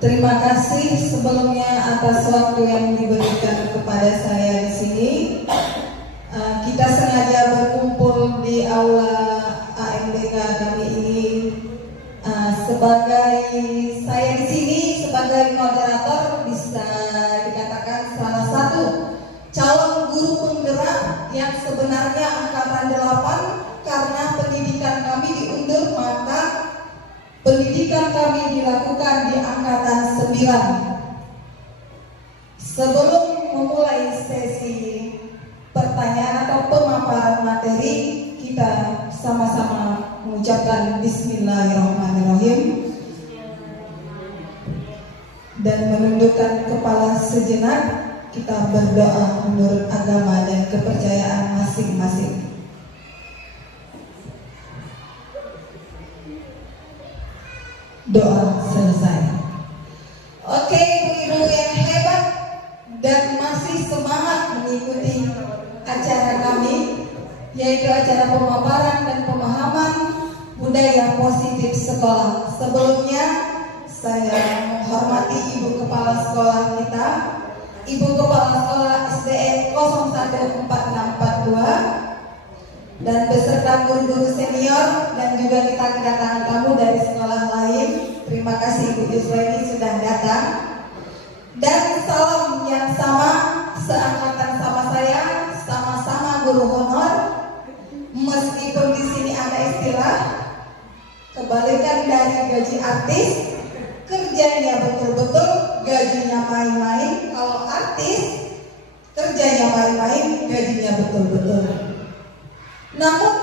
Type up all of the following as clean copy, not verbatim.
Terima kasih sebelumnya atas waktu yang diberikan kepada saya di sini. Kita sengaja berkumpul di aula AMBK kami ini sebagai saya di sini sebagai moderator, bisa dikatakan salah satu calon guru penggerak yang sebenarnya angkatan 8, karena pendidikan kami diundur, maka pendidikan kami dilakukan di angkatan 9. Sebelum memulai sesi pertanyaan atau pemaparan materi, kita sama-sama mengucapkan Bismillahirrahmanirrahim dan menundukkan kepala sejenak. Kita berdoa menurut agama dan kepercayaan masing-masing. Doa selesai. Oke, ibu-ibu yang hebat dan masih semangat mengikuti acara kami, yaitu acara pemaparan dan pemahaman budaya positif sekolah. Sebelumnya saya menghormati Ibu Kepala Sekolah kita, Ibu Kepala Sekolah SDN 014642, dan beserta guru-guru senior dan juga kita kedatangan tamu dari sekolah lain. Terima kasih Ibu Yusreni sudah datang. Dan salam yang sama, seangkatan sama saya, sama-sama guru honor. Meskipun di sini ada istilah kebalikan dari gaji artis, kerjanya betul-betul, gajinya main-main. Kalau artis kerjanya main-main, gajinya betul-betul. Namun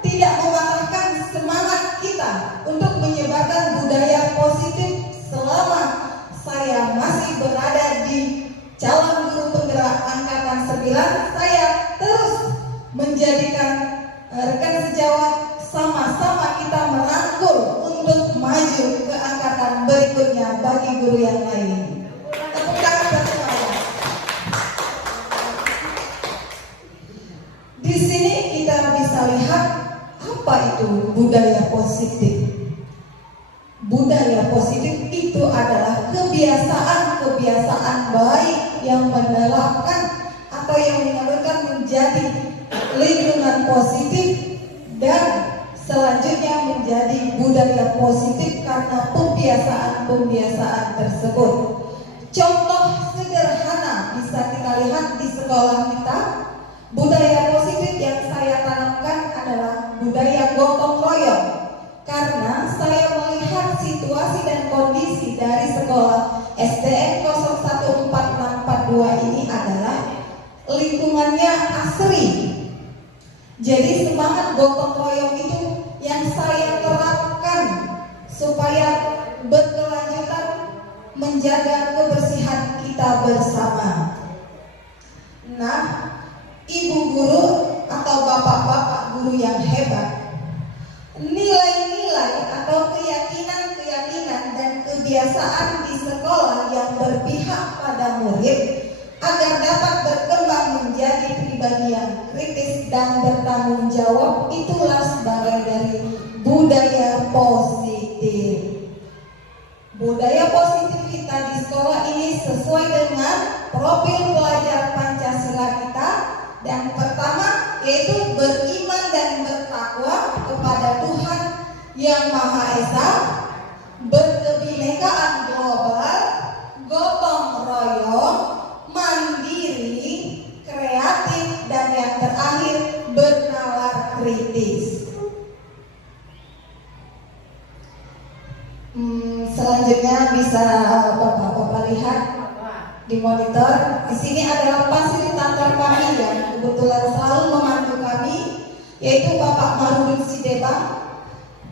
tidak mematahkan semangat kita untuk menyebarkan budaya positif. Selama saya masih berada di calon guru penggerak angkatan 9, saya terus menjadikan rekan sejawat, sama-sama kita merangkul untuk maju ke angkatan berikutnya bagi guru yang lain. Tepuk tangan bersama. Di sini kita bisa lihat apa itu budaya positif. Budaya positif itu adalah kebiasaan-kebiasaan baik yang menerapkan atau yang menyalurkan menjadi lingkungan positif dan selanjutnya menjadi budaya positif karena pembiasaan-pembiasaan tersebut. Contoh sederhana bisa kita lihat di sekolah kita. Budaya positif yang saya tanamkan adalah budaya gotong royong, karena saya melihat situasi dan kondisi dari sekolah SDN 014642 ini adalah lingkungannya asri. Jadi semangat gotong royong itu yang saya terapkan supaya berkelanjutan menjaga kebersihan kita bersama. Nah, ibu guru atau bapak-bapak guru yang hebat, nilai-nilai atau keyakinan-keyakinan dan kebiasaan di sekolah yang berpihak pada murid agar dapat berkembang menjadi pribadi yang kritis dan bertanggung jawab, itulah sebagai dari budaya positif. Budaya positif kita di sekolah ini sesuai dengan profil pelajar Pancasila kita. Yang pertama yaitu beriman dan bertakwa kepada Tuhan Yang Maha Esa, berkebinekaan global, gotong royong, mandiri, kreatif, dan yang terakhir bernalar kritis. Selanjutnya bisa Bapak-bapak lihat di monitor. Di sini adalah fasilitator kami yang kebetulan selalu membantu kami, yaitu Bapak Marudin Sidebang,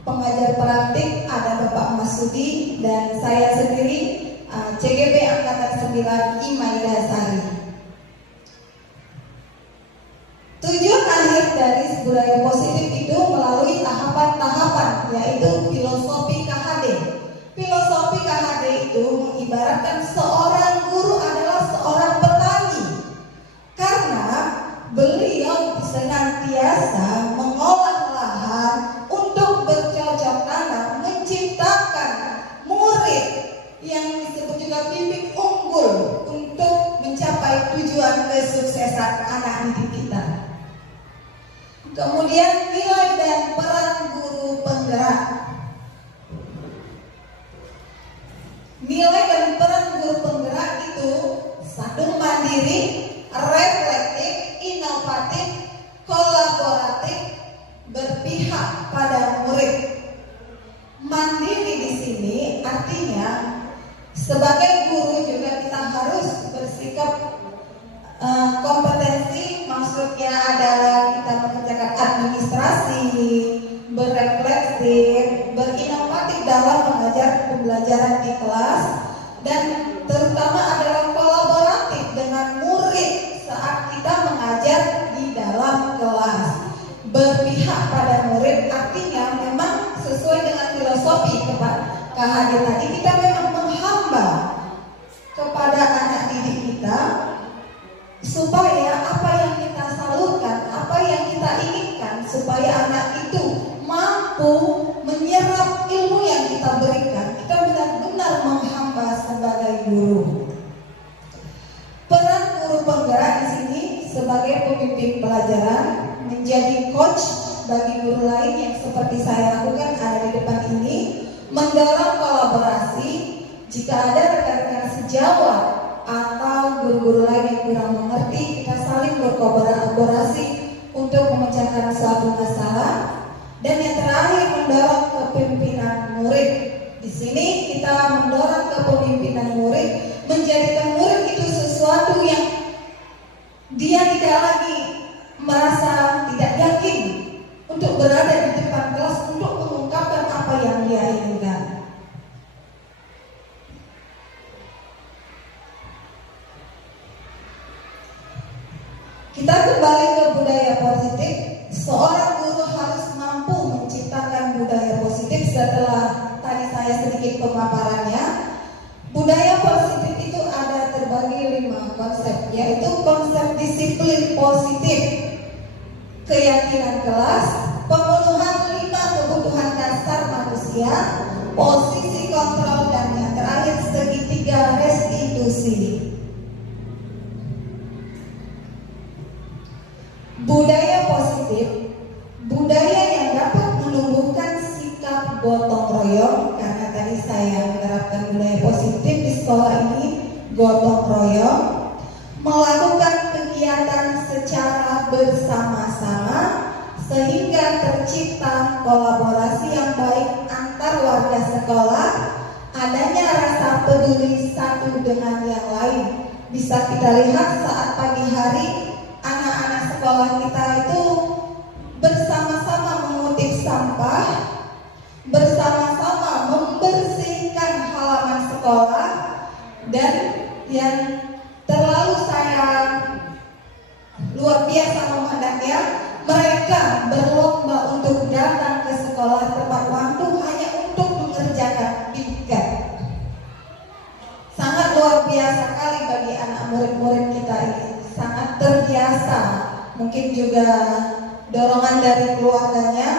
pengajar praktik, ada Bapak Masudi, dan saya sendiri CGP Angkatan 9 Imaida Sari. Tujuan akhir dari budaya positif itu melalui tahapan-tahapan, yaitu filosofi KHD. Filosofi KHD itu mengibaratkan seorang guru adalah seorang petani, karena beliau senantiasa mengolah lahan untuk bercocok tanam, menciptakan murid yang nilai dan peran guru penggerak. Nilai dan peran guru penggerak itu satu, mandiri, reflektif, inovatif, kolaboratif, berpihak pada murid. Mandiri di sini artinya sebagai guru juga kita harus bersikap kompetensi, maksudnya adalah kita mengerjakan administrasi, berefleksif, berinovatif dalam mengajar pembelajaran di kelas, dan terutama adalah kolaboratif dengan murid saat kita mengajar di dalam kelas. Berpihak pada murid artinya memang sesuai dengan filosofi KHD tadi, kita memang menghamba kepada anak didik kita supaya apa yang kita salurkan, apa yang kita inginkan, supaya anak itu mampu menyerap ilmu yang kita berikan. Kita benar-benar menghamba sebagai guru. Peran guru penggerak di sini sebagai pemimpin pelajaran, menjadi coach bagi guru lain yang seperti saya lakukan ada di depan ini, mendorong kolaborasi. Jika ada rekan-rekan sejawat atau guru-guru lain yang kurang mengerti, kita saling berkolaborasi untuk memecahkan suatu masalah. Dan yang terakhir, mendorong kepemimpinan murid. Di sini kita mendorong kepemimpinan murid, menjadikan murid itu sesuatu yang dia tidak lagi merasa tidak yakin untuk berada di depan kelas untuk mengungkapkan apa yang dia inginkan. Kita kembali ke budaya positif. Seorang guru harus mampu menciptakan budaya positif. Setelah tadi saya sedikit pemaparannya, budaya positif itu ada terbagi 5 konsep, yaitu konsep disiplin positif, keyakinan kelas, pemenuhan 5 kebutuhan dasar manusia, posisi kontrol, dan yang terakhir segitiga restitusi. Budaya positif, budaya yang dapat menumbuhkan sikap gotong royong, karena tadi saya menerapkan budaya positif di sekolah ini, gotong royong, melakukan kegiatan secara bersama-sama sehingga tercipta kolaborasi yang baik antar warga sekolah, adanya rasa peduli satu dengan yang lain. Bisa kita lihat saat pagi hari anak-anak sekolah kita itu bersama-sama mengutip sampah, bersama-sama membersihkan halaman sekolah, dan yang terlalu saya luar biasa memandangnya, mereka berlomba untuk datang ke sekolah tepat waktu hanya untuk mengerjakan piket. Sangat luar biasa kali bagi anak murid-murid kita ini, sangat terbiasa. Mungkin juga dorongan dari keluarganya,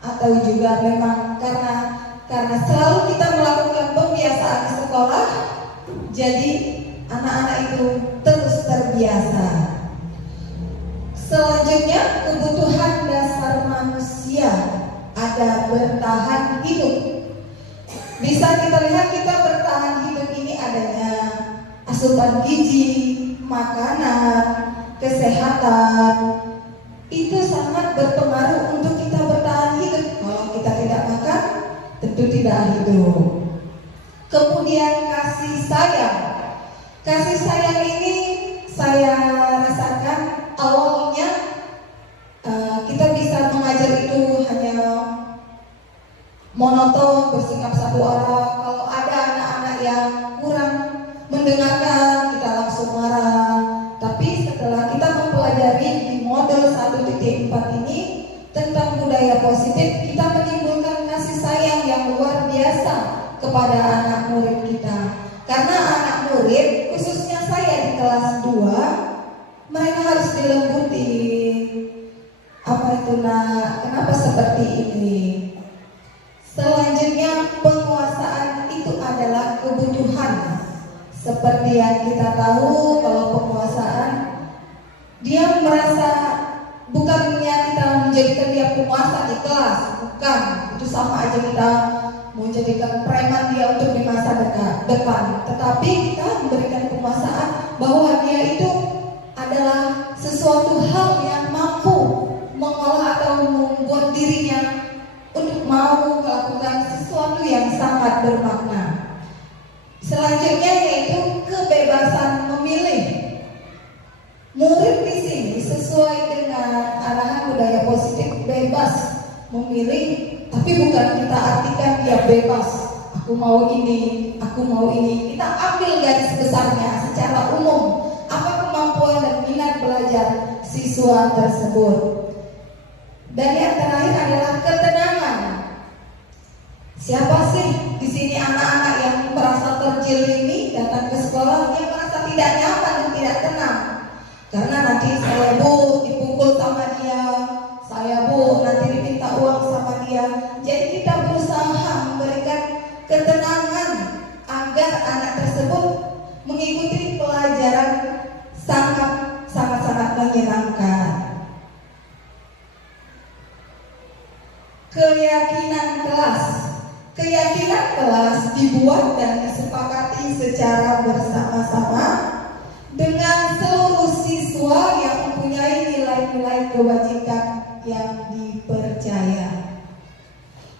atau juga memang karena selalu kita melakukan pembiasaan di sekolah, jadi anak-anak itu terus terbiasa. Selanjutnya, kebutuhan dasar manusia, ada bertahan hidup. Bisa kita lihat, kita bertahan hidup ini adanya asupan gizi, makanan, kesehatan. Itu sangat berpengaruh untuk kita bertahan hidup. Kalau kita tidak makan, tentu tidak hidup. Kemudian kasih sayang. Kasih sayang ini saya rasakan awalnya kita bisa mengajar itu hanya monoton, bersikap satu arah. Kalau ada anak-anak yang kurang mendengarkan, kita langsung marah. Tapi setelah kita mempelajari di model 1.4 ini tentang budaya positif, kita menimbulkan kasih sayang yang luar biasa kepada anak murid kita. Karena anak murid, khususnya saya di kelas 2, mereka harus dilembuti. Apa itu nak? Kenapa seperti ini? Selanjutnya, penguasaan itu adalah kebutuhan. Seperti yang kita tahu, kalau penguasaan, dia merasa bukannya kita menjadikan dia penguasa di kelas, bukan. Itu sama aja kita menjadikan preman dia untuk di masa depan. Tetapi kita memberikan penguasaan bahwa dia itu adalah sesuatu hal yang mampu mengolah atau membuat dirinya untuk mau melakukan sesuatu yang sangat bermakna. Selanjutnya yaitu kebebasan memilih. Murid di sini sesuai dengan arahan budaya positif bebas memilih, tapi bukan kita artikan dia bebas. Aku mau ini, aku mau ini. Kita ambil garis besarnya secara umum. Apa kemampuan dan minat belajar siswa tersebut? Dan yang terakhir adalah ketenangan. Siapa sih di sini anak-anak yang merasa terjelimi datang ke sekolah dia merasa tidak nyaman dan tidak tenang? Karena nanti saya bu dipukul sama dia, saya bu nanti diminta uang sama dia. Jadi kita berusaha memberikan ketenangan agar anak tersebut mengikuti pelajaran sangat menyenangkan. Keyakinan kelas dibuat dan disepakati secara bersama-sama dengan seluruh siswa yang mempunyai nilai-nilai kewajiban yang dipercaya.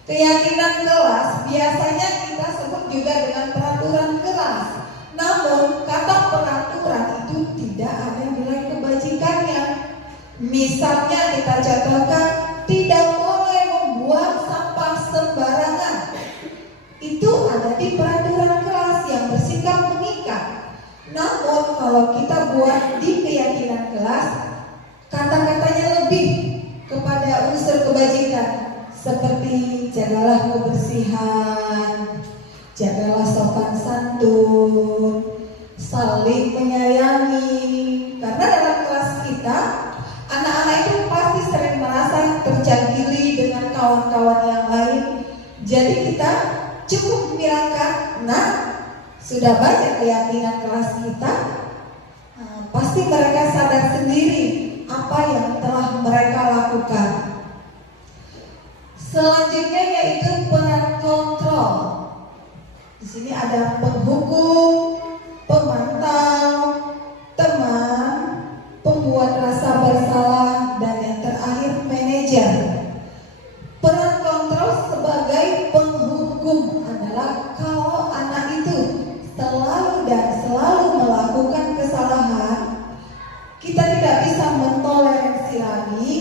Keyakinan kelas biasanya kita sebut juga dengan peraturan kelas. Namun kata peraturan itu tidak ada nilai kebajikannya. Misalnya kita contohkan, tidak boleh membuang sampah sembarangan. Itu ada di peraturan kelas yang bersifat mengikat. Namun kalau kita buat di keyakinan kelas, kata-katanya lebih kepada unsur kebajikan, seperti jagalah kebersihan, jagalah sopan santun, saling menyayangi. Karena dalam kelas kita, anak-anak itu pasti sering merasa terjagili dengan kawan-kawan yang lain. Jadi kita cukup bilangkan, nah sudah banyak keyakinan kelas kita, pasti mereka sadar sendiri apa yang telah mereka lakukan. Selanjutnya yaitu peran kontrol. Di sini ada penghukum, pemantau, teman, pembuat rasa bersalah, dan yang terakhir manajer. Peran kontrol sebagai penghukum adalah kalau anak itu selalu melakukan kesalahan, kita tidak bisa mentoleransi lagi.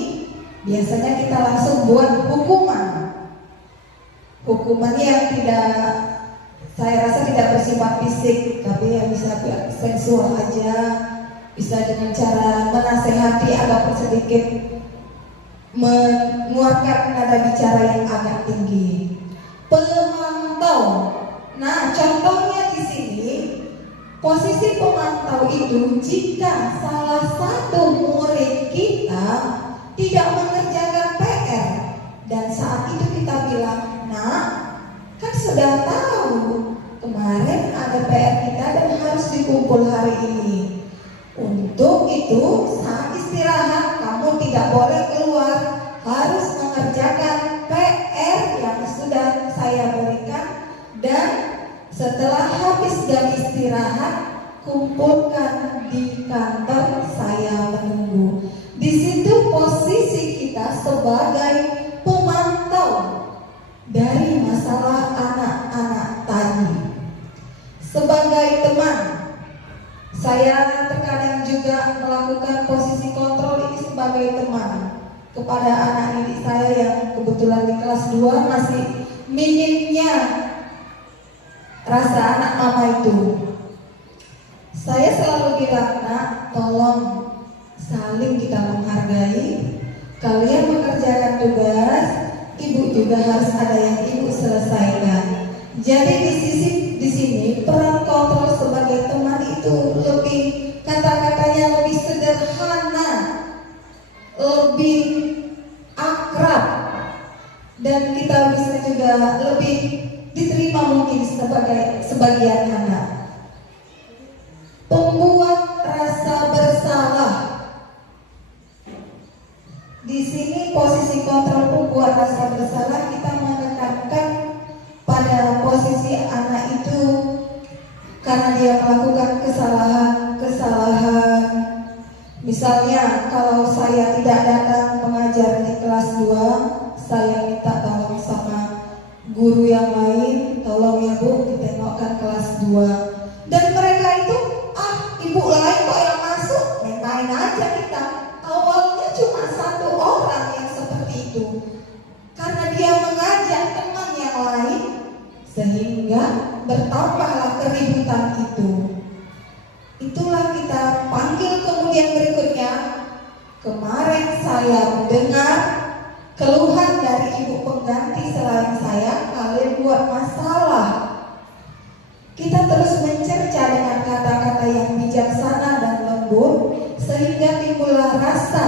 Biasanya kita langsung buat hukuman yang tidak, saya rasa tidak bersifat fisik, tapi yang bisa seksual aja, bisa dengan cara menasehati agar sedikit mengeluarkan nada bicara yang agak tinggi. Pemantau. Nah, contohnya di sini, posisi pemantau itu jika salah satu murid kita tidak mengerjakan PR dan saat itu kita bilang, nah kan sudah tahu kemarin ada PR kita dan harus dikumpul hari ini. Untuk itu saat istirahat kamu tidak boleh keluar, harus mengerjakan PR yang sudah saya berikan, dan setelah habis jam istirahat kumpulkan di kantor, saya menunggu. Di situ posisi kita sebagai pemantau dari masalah anak-anak tadi. Sebagai teman, saya terkadang juga melakukan posisi kontrol ini sebagai teman kepada anak didik saya yang kebetulan di kelas 2 masih minimnya rasa anak mama itu. Saya selalu bilang, nak, tolong saling kita menghargai. Kalian mengerjakan tugas, ibu juga harus ada yang ibu selesaikan. Jadi di sini peran kontrol sebagai teman itu lebih, kata-katanya lebih sederhana, lebih akrab, dan kita bisa juga lebih diterima mungkin sebagai sebagian anak. Pembuat rasa bersalah. Di sini posisi posisi kontrol pembuat rasa bersalah, kita menekankan pada posisi anak itu karena dia melakukan kesalahan. Misalnya kalau saya tidak datang mengajar di kelas 2, saya minta tolong sama guru yang lain, tolong ya Bu ditengokkan kelas 2. Dan mereka itu, ibu lain kok yang masuk, main-main aja kita. Awalnya cuma 1 orang yang seperti itu. Karena dia mengajak teman yang lain, sehingga bertambahlah keributan itu. Itulah kita panggil kemudian berikutnya. Kemarin saya mendengar keluhan dari ibu pengganti selain saya, kalian buat masalah. Kita terus mencerca dengan kata-kata yang bijaksana dan lembut, sehingga timbullah rasa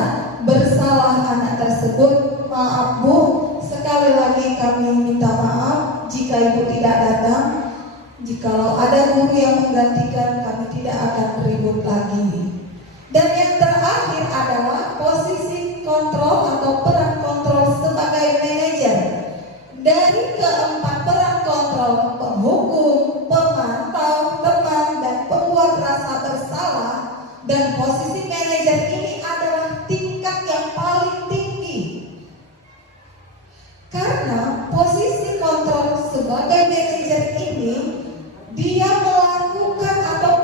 bersalah anak tersebut. Maaf Bu, sekali lagi kami minta maaf jika ibu tidak datang. Jikalau ada guru yang menggantikan, kami tidak akan ribut lagi. Dan yang terakhir adalah posisi kontrol atau peran kontrol sebagai manajer. Dari keempat peran kontrol, penghukum, pemantau, teman, dan pembuat rasa bersalah, dan posisi manajer ini adalah tingkat yang paling tinggi. Karena posisi kontrol sebagai manajer ini, dia melakukan atau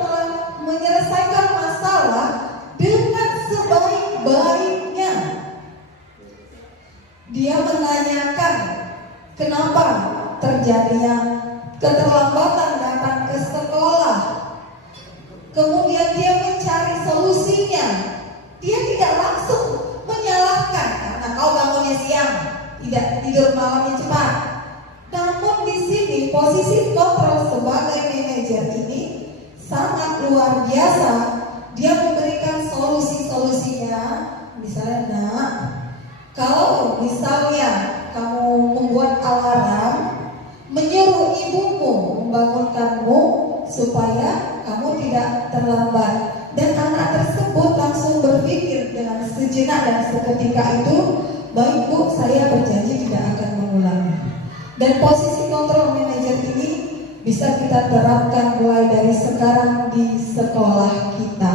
menyelesaikan masalah dengan sebaik-baiknya. Dia menanyakan kenapa terjadinya keterlambatan datang ke sekolah. Kemudian dia mencari solusinya. Dia tidak langsung menyalahkan karena kau bangunnya siang, tidak tidur malamnya cepat. Namun di sini posisi kontrol sebagai manajer ini sangat luar biasa. Dia memberikan solusi-solusinya. Misalnya, Nak, kalau misalnya kamu membuat alarm, menyuruh ibumu membangunkanmu supaya kamu tidak terlambat. Dan anak tersebut langsung berpikir dengan sejenak dan seketika itu, baik Bu, saya berjanji tidak akan mengulangi. Dan posisi kontrol manajer ini bisa kita terapkan mulai dari sekarang di sekolah kita.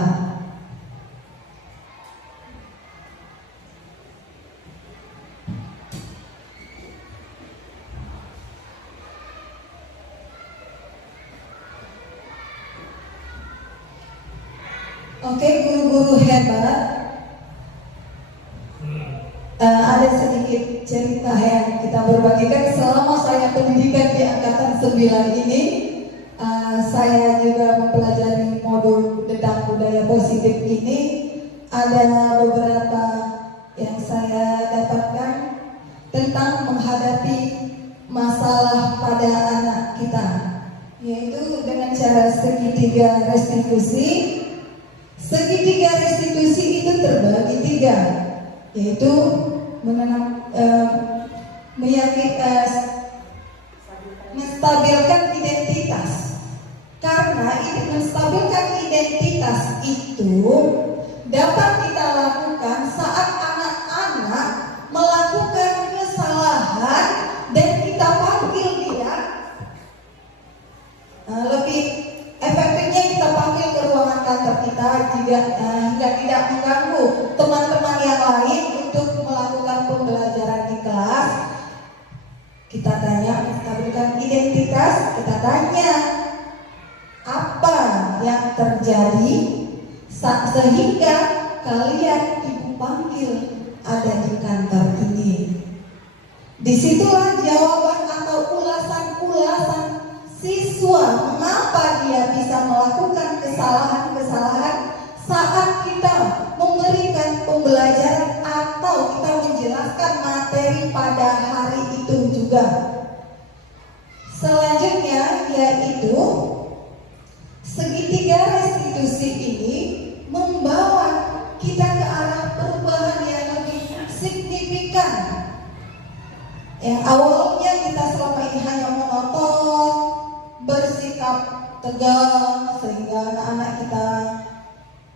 Oke, guru-guru hebat. Ada sedikit cerita yang kita berbagikan selama saya pendidikan di angkatan 9 ini. Saya juga mempelajari modul tentang budaya positif ini. Ada beberapa yang saya dapatkan tentang menghadapi masalah pada anak kita, yaitu dengan cara segitiga restitusi. Segitiga restitusi itu terbagi 3, yaitu menstabilkan identitas. Karena menstabilkan identitas itu dapat kita lakukan saat anak-anak melakukan kesalahan dan kita panggil dia. Lebih efektifnya kita panggil ke ruangan kantor kita hingga tidak mengganggu teman-teman yang lain untuk melakukan pembelajaran di kelas. Kita tanya, menstabilkan identitas, kita tanya apa yang terjadi sehingga kalian ibu panggil ada di kantor ini. Disitulah jawaban atau ulasan-ulasan siswa mengapa dia bisa melakukan kesalahan-kesalahan saat kita memberikan pembelajaran atau kita menjelaskan materi pada hari itu juga. Selanjutnya yaitu segitiga restitusi ini membawa kita ke arah perubahan yang lebih signifikan. Yang awalnya kita selama ini hanya monoton, bersikap tegang sehingga anak-anak kita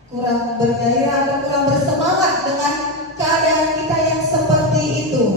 kurang bergairah atau kurang bersemangat dengan keadaan kita yang seperti itu.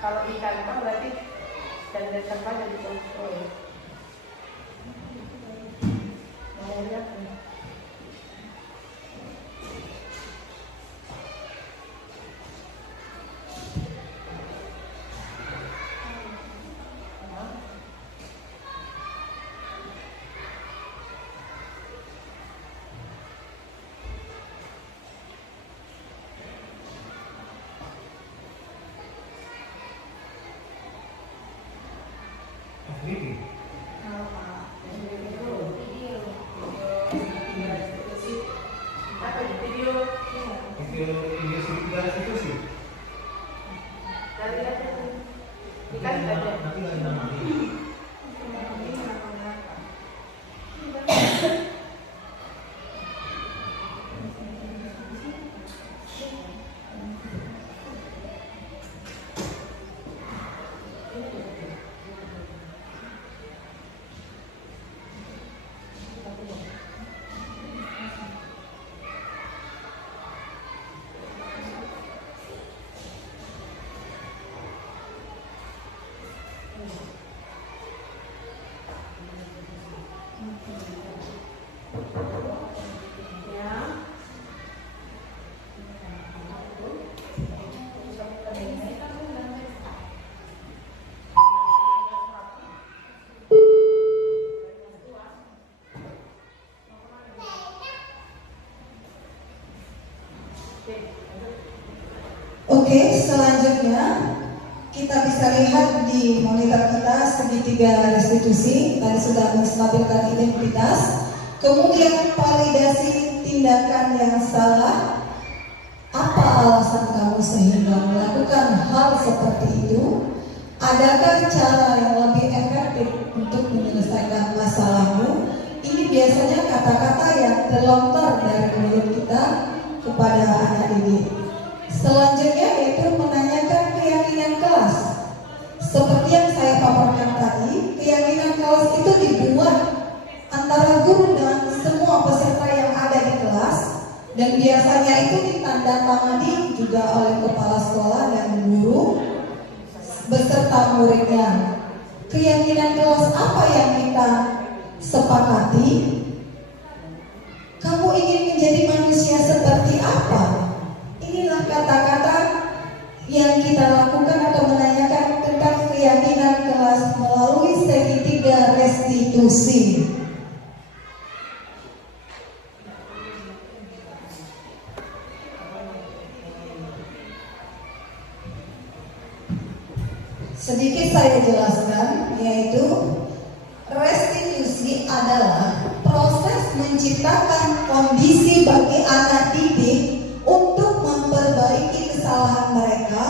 Kalau ikan kan berarti dan terbang jadi contoh ya. Mau lihat nih. Oke, selanjutnya kita bisa lihat di monitor kita segitiga restitusi. Tadi sudah menstabilkan identitas. Kemudian validasi tindakan yang salah. Apa alasan kamu sehingga melakukan hal seperti itu? Adakah cara yang lebih efektif untuk menyelesaikan masalahmu? Ini biasanya kata-kata yang terlontar dari mulut kita kepada anak didik. Selanjutnya yaitu menanyakan keyakinan kelas. Seperti yang saya paparkan tadi, keyakinan kelas itu dibuat antara guru dan semua peserta yang ada di kelas, dan biasanya itu ditandatangani juga oleh kepala sekolah dan guru beserta muridnya. Keyakinan kelas apa yang kita sepakati? Kamu ingin menjadi manusia seperti apa? Inilah kata-kata yang kita lakukan atau menanyakan tentang keyakinan kelas melalui segitiga restitusi. Sedikit saya jelaskan, yaitu restitusi adalah proses menciptakan kondisi bagi anak didik untuk memperbaiki kesalahan mereka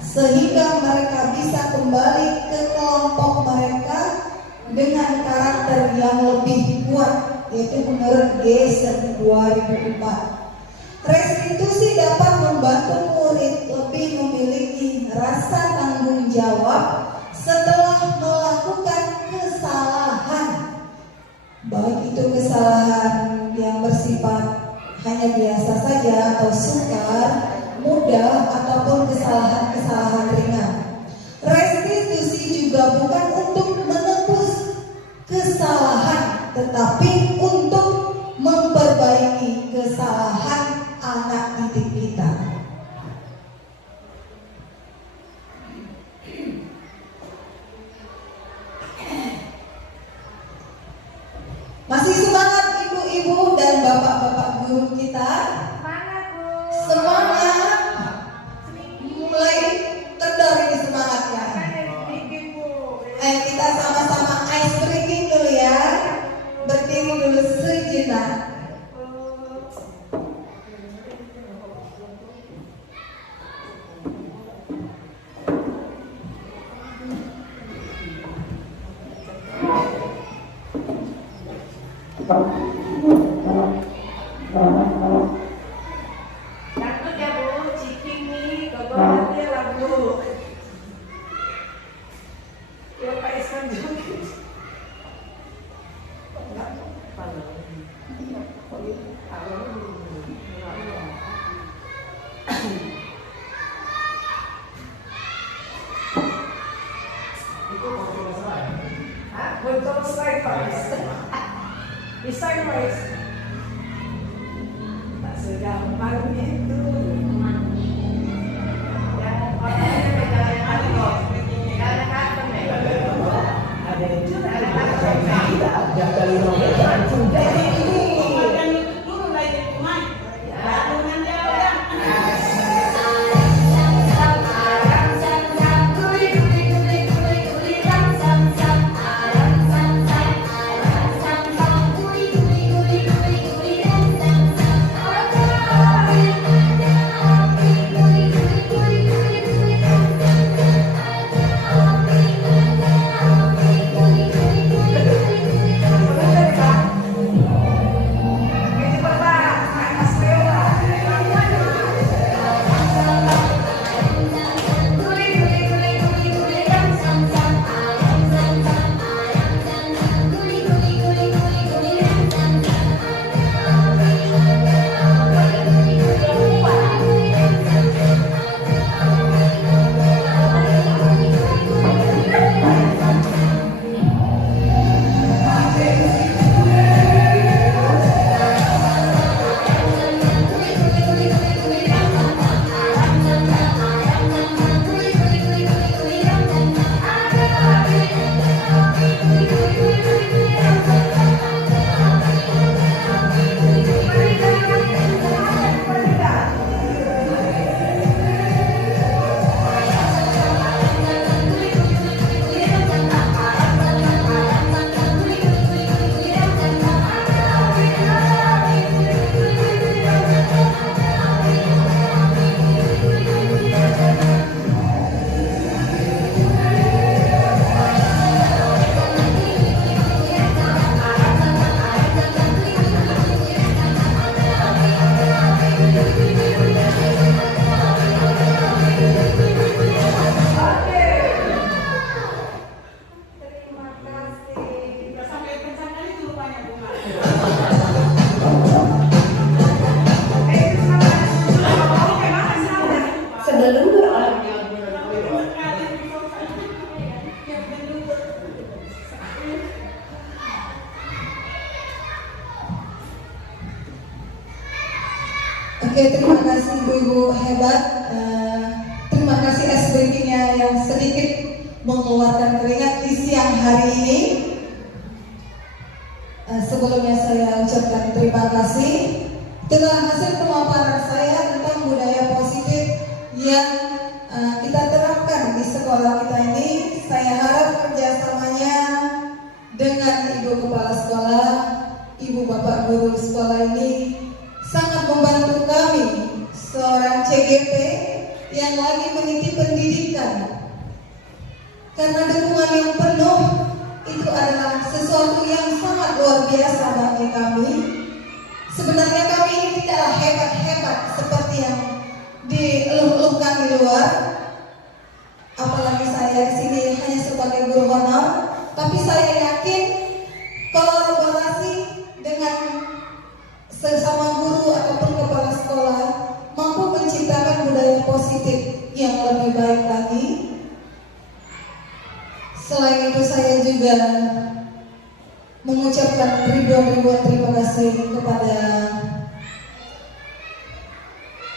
sehingga mereka bisa kembali ke kelompok mereka dengan karakter yang lebih kuat, yaitu menurut G 2004. Restitusi dapat membantu murid lebih memiliki rasa tanggung jawab setelah melakukan kesalahan, baik itu kesalahan yang bersifat hanya biasa saja atau sukar, mudah, ataupun kesalahan-kesalahan ringan. Restitusi juga bukan untuk menebus kesalahan, tetapi untuk memperbaiki kesalahan anak didik kita. Masih semangat ibu-ibu dan bapak-bapak guru kita? Semangat. Mulai kendor ini semangatnya. Ayo kita sama-sama ice breaking dulu ya. Berdiri dulu. Takut ya Bu, Cikini, kebetulan lah Bu. Ya Pak Isman juga. Betul sideways. Di sideways. Tak segampang itu. Yang orangnya beda yang ada kok. Yang ada kantong ya. Ada itu. Ada kantong. Tidak ada kali langsung dari ini. Makan itu dulu lagi kuman. Baru nanti orang. Oke, terima kasih ibu-ibu hebat. Terima kasih SBK-nya yang sedikit mengeluarkan keringat di siang hari ini. Sebelumnya saya ucapkan terima kasih. Itulah hasil pemaparan saya tentang budaya positif yang kita terapkan di sekolah kita ini. Saya harap kerjasamanya dengan ibu kepala sekolah, ibu bapak guru sekolah ini sangat membantu kami, seorang CGP yang lagi meniti pendidikan. Karena dukungan yang penuh itu adalah sesuatu yang sangat luar biasa bagi kami. Sebenarnya kami ini tidaklah hebat-hebat seperti yang dieluh-eluhkan di luar. Apalagi saya di sini hanya sebagai guru honor, tapi saya yakin kolaborasi dengan sesama guru ataupun kepala sekolah mampu menciptakan budaya positif yang lebih baik lagi. Selain itu saya juga mengucapkan ribuan terima kasih kepada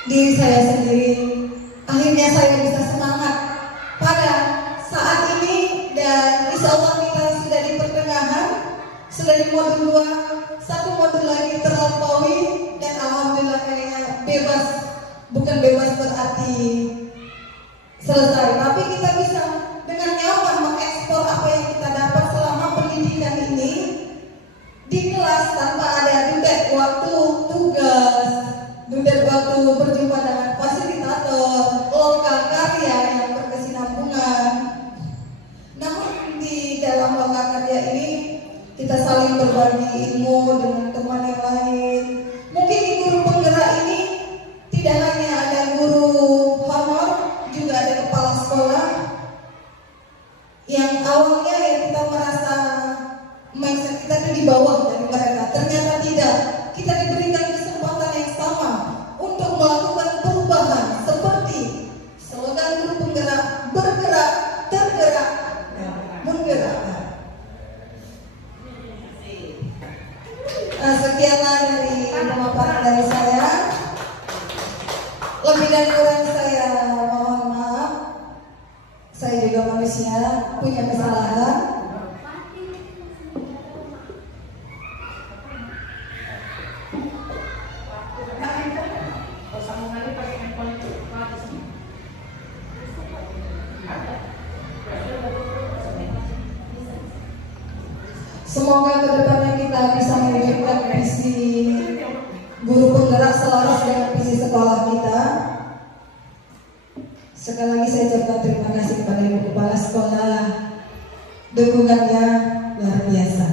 diri saya sendiri. Akhirnya saya bisa semangat pada saat ini, dan insya Allah kita sudah di pertengahan, sudah di modul 2, satu modul lagi terlampaui, dan alhamdulillah kayaknya bebas. Bukan bebas berarti selesai, tapi kita bisa dengan nyaman mengekspor apa yang kita dapat selama pendidikan ini di kelas tanpa ada dudet waktu tugas, dudet waktu berjumpa dengan fasilitator, lokal karya yang berkesinambungan. Namun di dalam lokal karya ini kita saling berbagi ilmu dengan teman yang lain. Mungkin di guru penggerak ini tidak hanya ada guru honor, juga ada kepala sekolah yang awalnya yang kita merasa mindset kita itu di bawah dari mereka. Ternyata tidak, kita diberikan kesempatan yang sama untuk melakukan perubahan seperti slogan guru penggerak, bergerak, tergerak, menggerakkan. Sekianlah dari pemaparan dari saya. Lebih dan kurang saya mohon maaf. Saya juga manusia, punya kesalahan. Semoga kedepannya kita bisa mewujudkan visi guru penggerak selaras dengan visi sekolah kita. Sekali lagi saya ucapkan terima kasih kepada Ibu Kepala Sekolah, dukungannya luar biasa.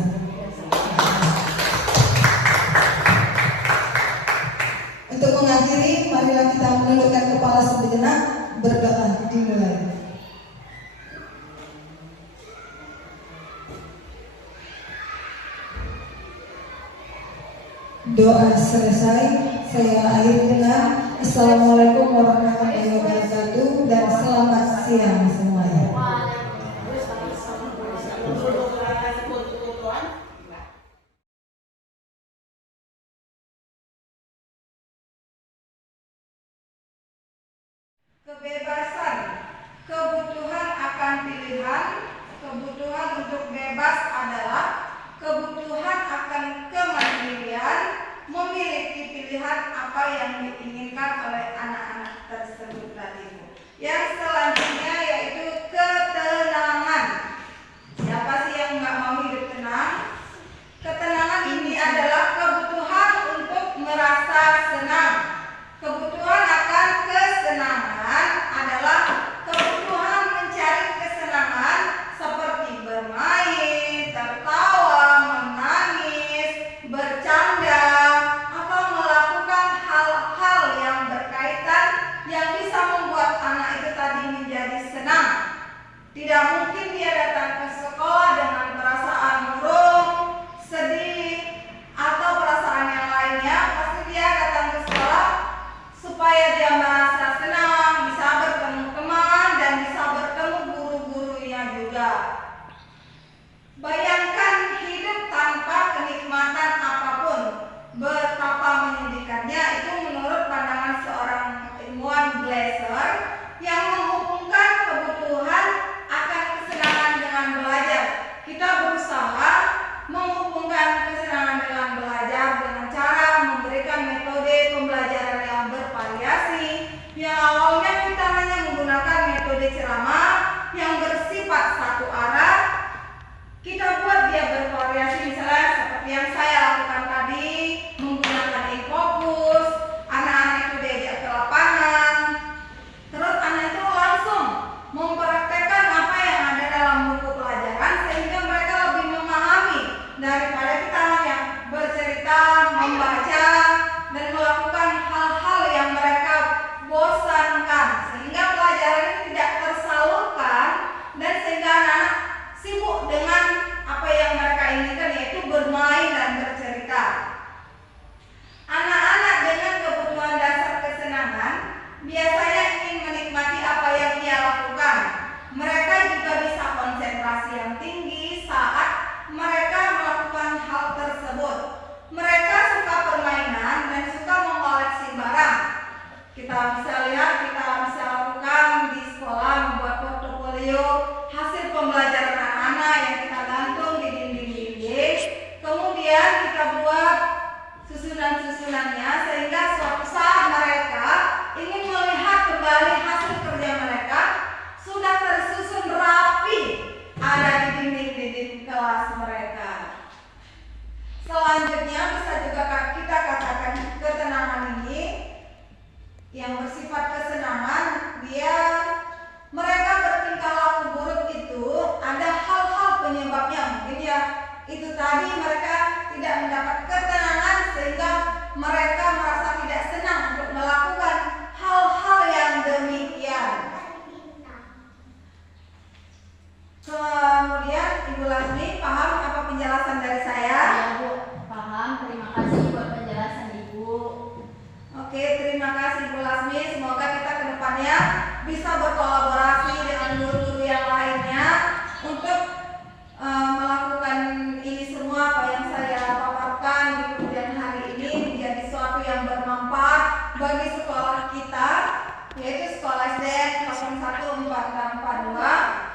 Untuk mengakhiri, marilah kita menundukkan kepala sejenak, berdoa dimulai. Doa selesai, saya akhiri dengan Assalamualaikum warahmatullahi wabarakatuh dan selamat siang semuanya. Kebebasan, kebutuhan akan pilihan, kebutuhan untuk bebas adalah kebutuhan akan kemandirian, memiliki pilihan apa yang diinginkan oleh anak-anak tersebut tadi. Yang selanjutnya yaitu ketenangan. Siapa sih yang nggak mau hidup tenang? Ketenangan ini adalah kebutuhan untuk merasa senang. Kebutuhan akan kesenangan adalah kebutuhan mencari kesenangan seperti bermain, tertawa, menangis, bercanda, atau melakukan hal-hal yang berkaitan yang bisa membuat anak itu tadi menjadi senang. Tidak mungkin dia datang ke sekolah dengan perasaan murung, sedih, atau perasaan yang lainnya. Pasti dia datang ke sekolah supaya dia merasa senang, bisa bertemu teman, dan bisa bertemu guru-gurunya juga. Bayangkan hidup tanpa kenikmatan apapun, betapa menyedihkannya. Itu menurut pandangan seorang ilmuwan Glaser yang menghubungkan kebutuhan akan kesenangan dengan belajar. Kita berusaha menghubungkan kesenangan dengan belajar dengan cara memberikan metode pembelajaran yang bervariasi. Yang awalnya kita hanya menggunakan metode ceramah yang bersifat satu arah, kita buat dia bervariasi, misalnya seperti yang saya lakukan tadi, menggunakan infokus, anak-anak itu diajak ke lapangan, terus anak itu langsung mempraktekkan apa yang ada dalam buku pelajaran sehingga mereka lebih memahami daripada kita hanya bercerita, membaca, dan melakukan hal-hal yang mereka bosankan, sehingga pelajaran ini tidak tersalurkan dan sehingga anak sibuk dengan apa yang mereka inginkan, yaitu bermain dan bercerita. Anak-anak dengan kebutuhan dasar kesenangan biasanya ingin menikmati apa yang ia lakukan. Mereka juga bisa konsentrasi yang tinggi saat mereka melakukan hal tersebut. Mereka suka permainan dan suka mengoleksi barang. Kita bisa lihat, kita bisa lakukan itu tadi mereka tidak mendapat ketenangan sehingga mereka merasa tidak senang untuk melakukan hal-hal yang demikian. Kemudian Ibu Lasmi, paham apa penjelasan dari saya? Ya Bu, paham. Terima kasih buat penjelasan Ibu. Oke, terima kasih Bu Lasmi. Semoga kita ke depannya bisa berkolaborasi dengan guru-guru yang lainnya untuk melakukan ini semua apa yang saya paparkan di kemudian hari ini menjadi sesuatu yang bermanfaat bagi sekolah kita, yaitu sekolah SDN 014642.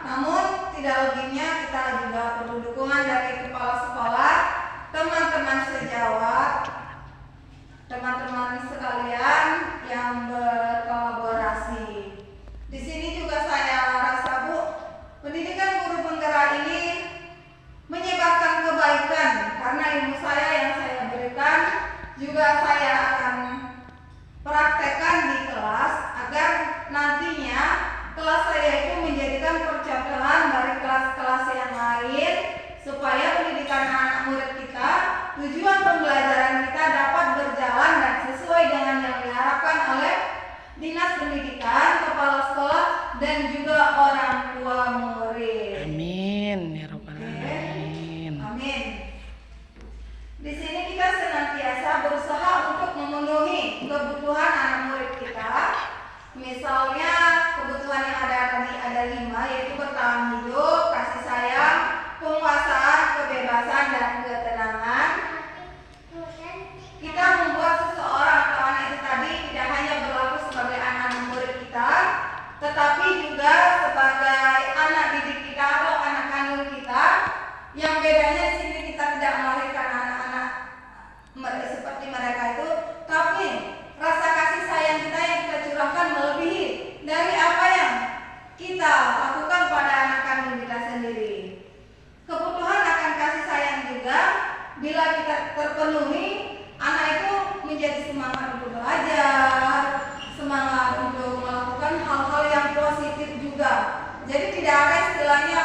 Namun tidak lebihnya kita juga perlu dukungan dari kepala sekolah, teman-teman sejawat, teman-teman sekalian yang berkolaborasi. Di sini juga saya rasa Bu, pendidikan guru penggerak ini menyebarkan kebaikan karena ilmu saya yang saya berikan juga saya akan praktekkan di kelas agar nantinya kelas saya itu menjadikan percontohan dari kelas-kelas yang lain supaya pendidikan anak murid kita, tujuan pembelajaran kita dapat berjalan dan sesuai dengan yang diharapkan oleh Dinas Pendidikan, kepala sekolah dan juga orang tua murid. Amin ya rabbal alamin. Amin. Di sini kita senantiasa berusaha untuk memenuhi kebutuhan anak murid kita. Misalnya kebutuhan yang ada tadi ada 5, yaitu bertahan hidup, kasih sayang, penguasaan, kebebasan dan ketenangan. Kita membuat seseorang atau anak itu tadi tidak hanya berlaku sebagai anak murid kita, tetapi juga sebagai anak didik kita atau anak kandung kita. Yang bedanya di sini kita tidak melahirkan anak-anak seperti mereka itu, tapi rasa kasih sayang kita yang kita curahkan melebihi dari apa yang kita lakukan pada anak kandung kita sendiri. Kebutuhan akan kasih sayang juga bila kita terpenuhi, anak itu menjadi semangat untuk belajar, semangat untuk melakukan hal-hal yang positif juga. Jadi tidak ada istilahnya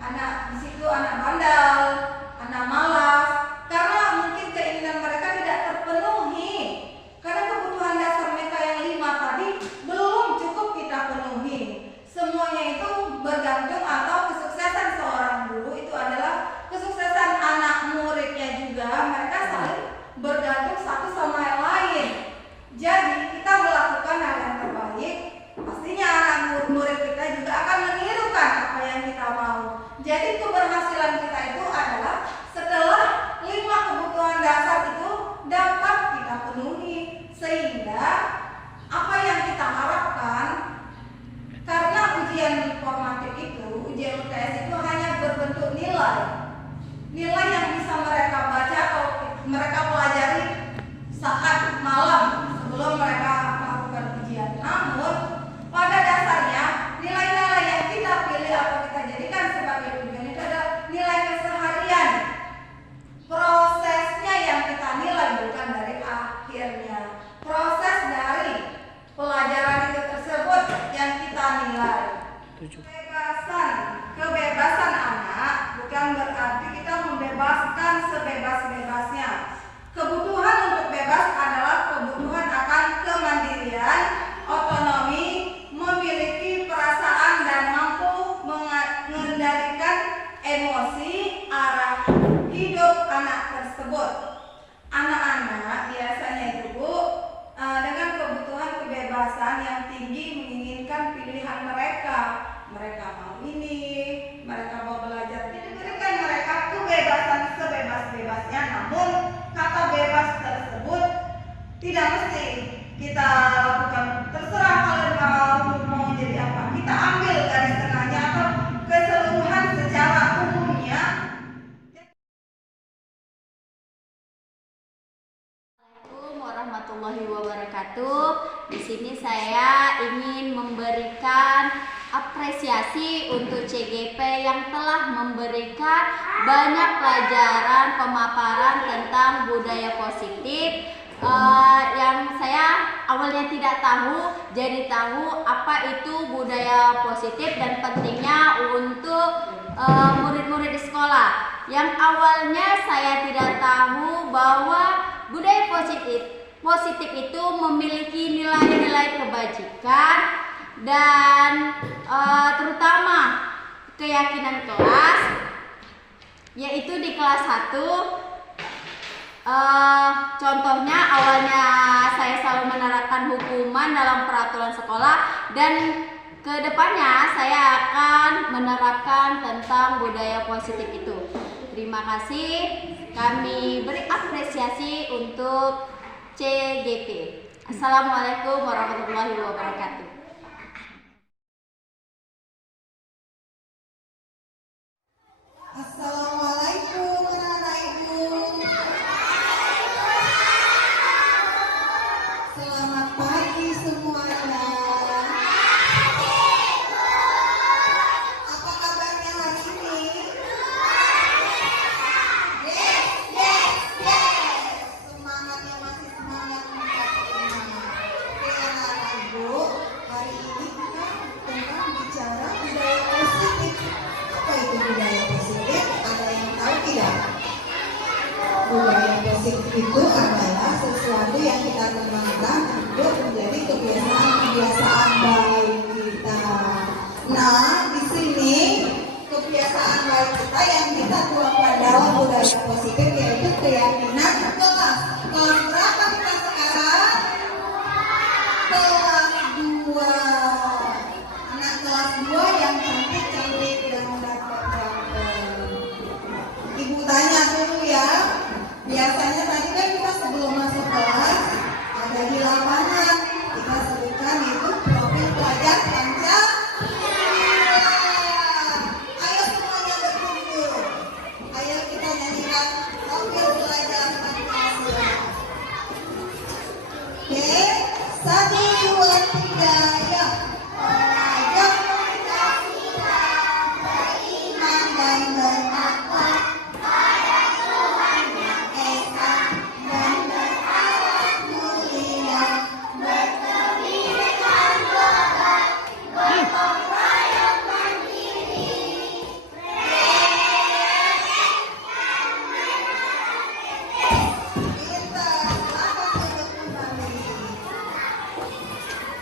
anak di situ anak bandel, anak malas, karena mungkin keinginan mereka tidak terpenuhi. Karena kebutuhan dasar mereka yang 5 tadi belum cukup kita penuhi. Semuanya itu bergantung atau kesuksesan seorang guru itu adalah kesuksesan anak muridnya juga. Mereka saling bergantung satu sama yang lain. Jadi kita melakukan hal yang terbaik, pastinya anak murid kita juga akan menirukan apa yang kita mau. Jadi keberhasilan kita itu adalah setelah 5 kebutuhan dasar itu dapat kita penuhi, sehingga apa yang kita harapkan, karena ujian formatif itu, ujian UTS itu hanya berbentuk nilai yang bisa mereka baca atau mereka pelajari saat malam sebelum mereka melakukan ujian. Namun pada dasarnya nilai-nilai yang kita pilih atau kita jadikan sebagai tujuan itu adalah nilai keseharian. Prosesnya yang kita nilai bukan dari akhirnya. Proses dari pelajaran itu tersebut yang kita nilai. Kebebasan anak bukan berarti kita membebaskan sebebas-bebasnya. Kebutuhan untuk bebas adalah kebutuhan akan kemandirian, otonomi, memiliki perasaan dan mampu mengendalikan emosi, arah hidup anak tersebut. Anak-anak biasanya itu Bu, dengan kebutuhan kebebasan yang tinggi menginginkan pilihan mereka. Mereka mau ini, mereka mau belajar. Diberikan mereka kebebasan sebebas-bebasnya. Namun kata bebas tersebut tidak mesti kita lakukan. Terserah kalian mau jadi apa. Kita ambil garis tengahnya atau keseluruhan secara umumnya. Assalamualaikum warahmatullahi wabarakatuh. Di sini saya ingin memberikan apresiasi untuk CGP yang telah memberikan banyak pelajaran pemaparan tentang budaya positif yang saya awalnya tidak tahu, jadi tahu apa itu budaya positif dan pentingnya untuk murid-murid di sekolah. yang awalnya saya tidak tahu bahwa budaya positif itu memiliki nilai-nilai kebajikan dan terutama keyakinan kelas, yaitu di kelas 1. Contohnya awalnya saya selalu menerapkan hukuman dalam peraturan sekolah, dan kedepannya saya akan menerapkan tentang budaya positif itu. Terima kasih, kami beri apresiasi untuk CGP. Assalamualaikum warahmatullahi wabarakatuh. Assalamualaikum anak-anak ibu. Selamat pagi semuanya. Apa kabarnya hari ini? Yes. Semangatnya masih semangat. Oke anak-anak ibu, hari ini kita tentang bicara budaya positif. Apa itu budaya positif? Ada yang tahu tidak? Budaya positif itu adalah sesuatu yang kita kembangkan untuk menjadi kebiasaan baik kita. Nah, di sini kebiasaan baik kita yang kita tuangkan dalam budaya positif yaitu keyakinan kelas. Kelas berapa kita sekarang? Kelas 2. Anak kelas 2 yang cantik dan ganteng. Ibu tanya dulu ya. Biasanya tadi kan kita sebelum masuk kelas ada di lapangan, kita sebutkan itu profil pelajar Pancasila. Ayo semuanya berkumpul. Ayo kita nyanyikan profil pelajar Pancasila. Oke, 1, 2, 3 ya. Pelajar Pancasila beriman dan bertakwa pada Tuhan Yang Esa dan berakhlak mulia, berkebinekaan global, gotong royong mandiri. Pintar, selamat duduk kembali.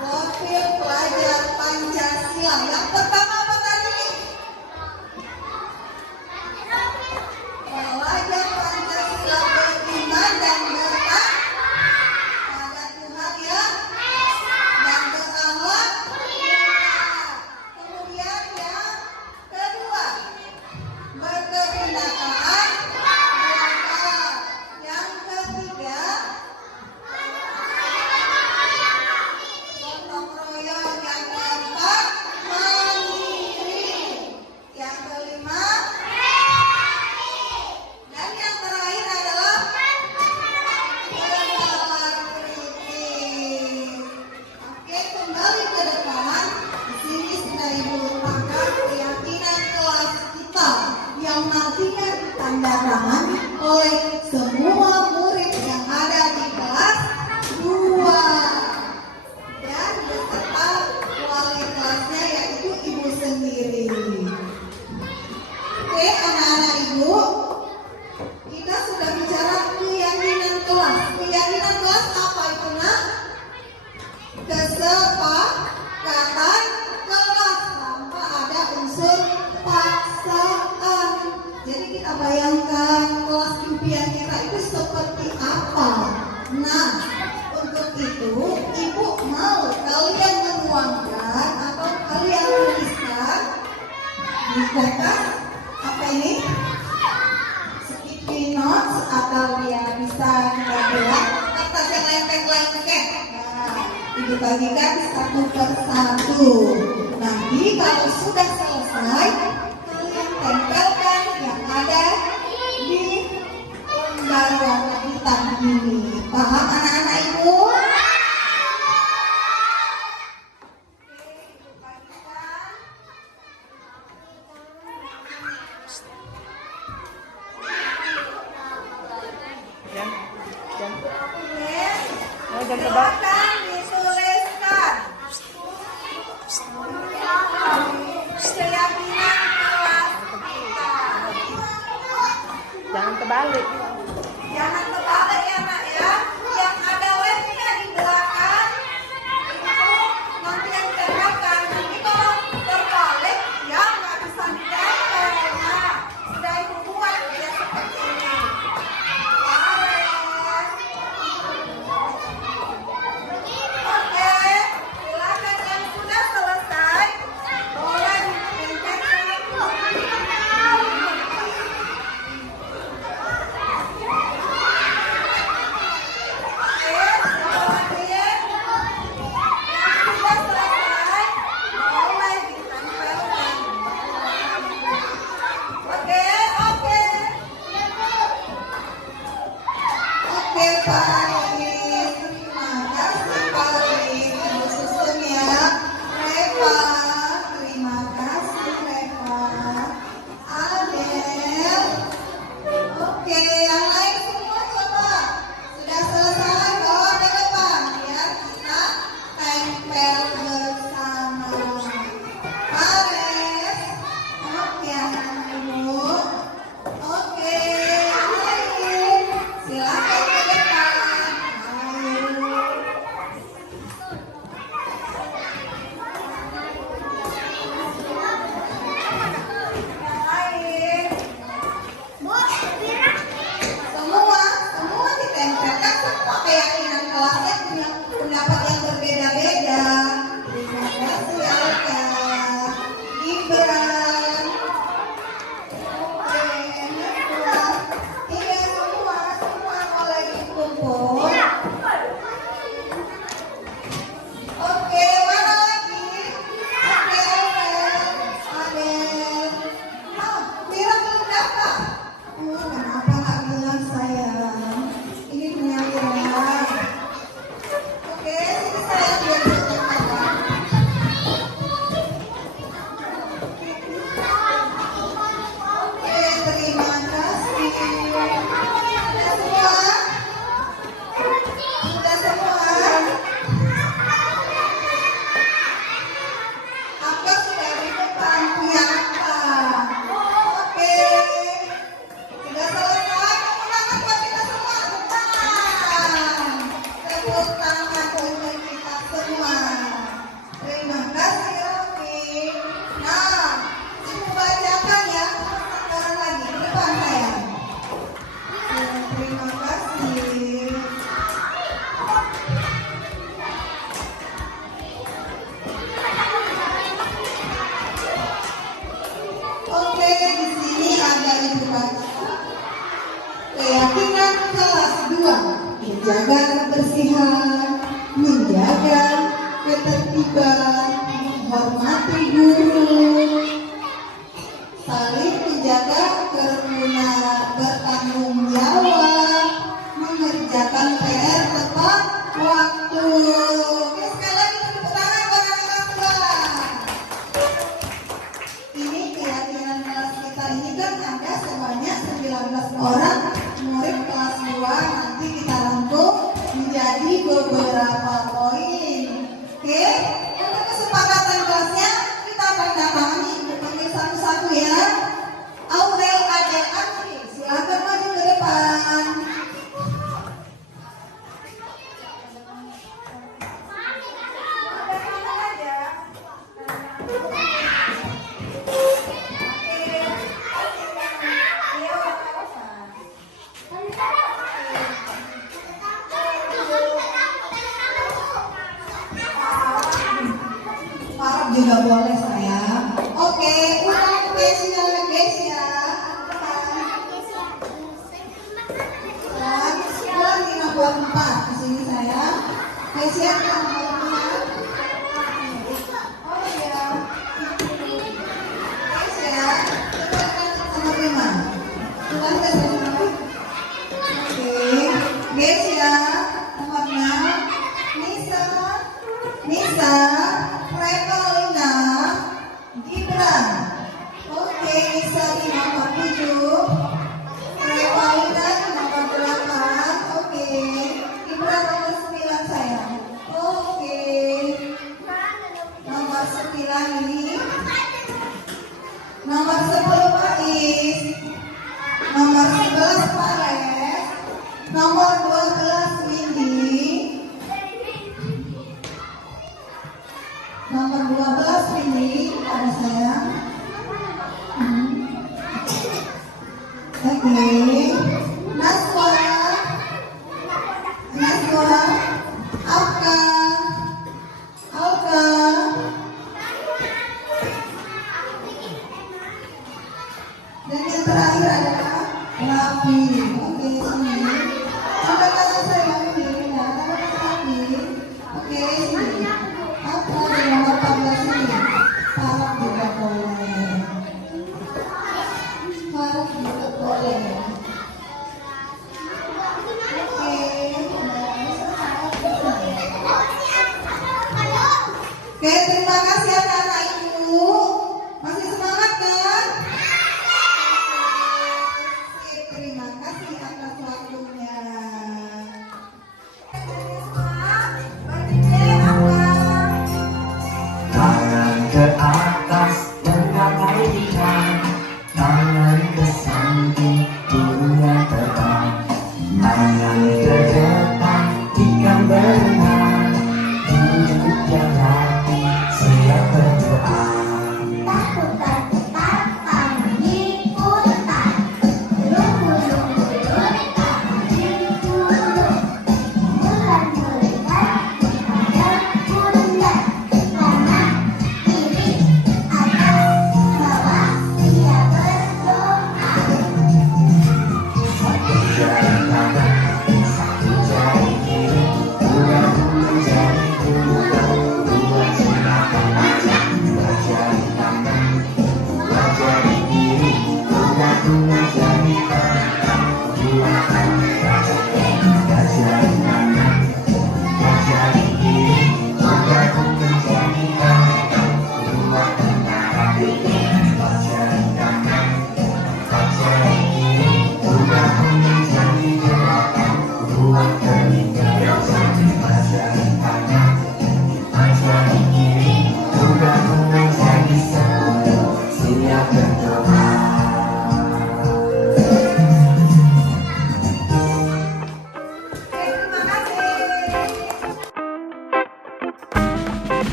Profil pelajar Pancasila yang pertama apa tadi? Pelajar Pancasila beriman dan bertakwa pada Tuhan Yang dan berakhlak mulia. Kemudian yang kedua, berkebinekaan global. Yang ketiga, gotong royong. Yang keempat, mandiri. Yang kelima, dan yang terakhir adalah bernalar kritis. Oke, kembali ke depan. Di sini sudah ibu letakkan keyakinan kelas kita yang nantinya ditandatangani oleh semua murid yang ada di kelas 2 dan beserta wali kelasnya yaitu ibu sendiri. Oke, anak-anak ibu, kita sudah bicara keyakinan kelas. Keyakinan kelas apa itu, nak? Kesepakatan kelas tanpa ada unsur paksaan. Jadi kita bayangkan kelas impian kita itu seperti apa. Nah, untuk itu ibu mau kalian menuangkan atau kalian tuliskan di kertas apa ini? Sticky notes atau ya bisa kita buat kertas yang lengket-lengket. Nah, ibu bagikan satu persatu. Nanti kalau sudah selesai, kalian tempelkan yang ada di lembar warna hitam ini. Paham anak-anak ibu? Silakan dituliskan keyakinan kelas kita. Jangan terbalik. Jangan terbalik ya nak ya. Yang ada lemnya di belakang itu nanti yang ditempelkan. Nanti kalau terbalik ya nggak bisa ditempel. Nah, sudah ibu buat dia seperti ini. Oke, silakan yang sudah selesai boleh ditempelkan. Oke Pak Iis, terima kasih Pak Iis, Ibu susun ya. Reva, terima kasih Reva. Adel, oke yang lain semua coba. Sudah selesai bawa ke depan ya kita tempel bersama. Pares, oke anak ibu. Oke, ayo silakan ke depan. Ayo. Yang lain. Semua ditempelkan, semua keyakinan kelasnya punya pendapat yang berbeda-beda. Terima kasih Alka, Gibran. Oke, Nurul. Iya semua boleh dikumpul. Oke, mana lagi? Oke, Adel. Mira belum dapat. Kenapa nggak bilang sayang? Ini punya Mira. Oke, sini sayang biar bisa dapat. Oke, terima kasih. Sudah semua? Sudah semua? Apa sudah di depan punya apa? Oke, sudah selesai. Tepuk tangan buat kita semua. Tepuk tangan untuk kita semua. Terima kasih Rofi. Nah, ibu bacakan ya. Sekarang lagi di depan saya. Terima kasih. Oke, di sini ada ibu baca. Keyakinan kelas 2, menjaga kebersihan, menjaga ketertiban, menghormati guru, saling menjaga kerukunan, bertanggung jawab, mengerjakan PR tepat waktu. Oke, sekali lagi tepuk tangan buat anak kelas 2. Ini keyakinan kelas kita ini kan ada sebanyak 19 orang murid kelas 2. Nanti kita rangkum menjadi beberapa poin. Oke, untuk kesepakatan kelasnya kita tanda tangani, panggil satu-satu ya. Aurel Adel Arfi, silakan maju ke depan. Harap juga boleh sayang. Oke, ulang Kesia guys ya. Ulang 54 di sini sayang. Kesia nomor 4. Oh ya. Kesia, nomor 5. Ulang ke nomor 5. Oke, Kesia nomor 6. Nisa, Revalina, Gibran. Oke, Nisa di nomor 7, Revalina di nomor 8. Oke, Gibran nomor 9 sayang. Oke. Oke, terima kasih anak-anak ibu. Masih semangat kan? Terima kasih atas waktunya.